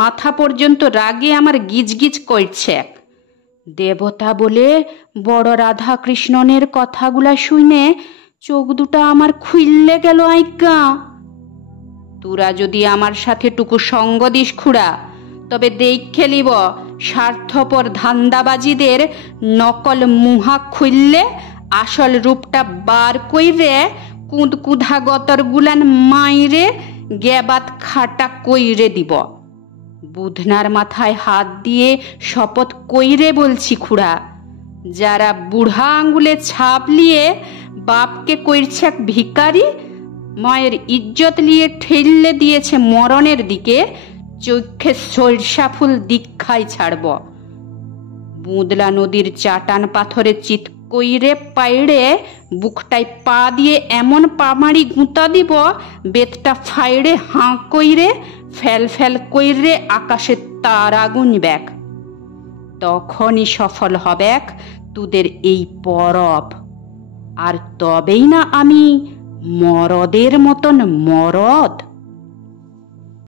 মাথা পর্যন্ত রাগে আমার গিজগিজ করছে। দেবতা বলে বড় রাধা কৃষ্ণনের কথাগুলা শুনে চোখ দুটা আমার খুললে গেল আইকা। তোরা যদি আমার সাথে টুকু সঙ্গ দিস খুড়া, তবে দেখে লিব স্বার্থপর ধান্দাবাজিদের নকল মুহা খুললে আসল রূপটা বার কইরে কুঁদকুধা গতর গুলান মাইরে গেবাত খাটা কইরে দিব। বুধনার মাথায় হাত দিয়ে শপথ কইরে বলছি খুড়া, যারা বুড়া আঙ্গুলে ছাপ লিয়ে বাপকে কইরছে এক ভিকারি, মায়ের ইজ্জত লিয়ে ঠেললে দিয়েছে মরণের দিকে, চোখে সরষা ফুল দীক্ষায় ছাড়ব। বুদলা নদীর চাটান পাথরে চিত কইরে পাইড়ে বুকটায় পা দিয়ে এমন পামারি গুঁতা দিব, বেতটা ফাইড়ে হাঁ কইরে ফেল ফেল কইরে আকাশে তারা গুনবেক। তখনই সফল হবেক তোদের এই পরব। আর তবেই না আমি মরদের মতন মরদ।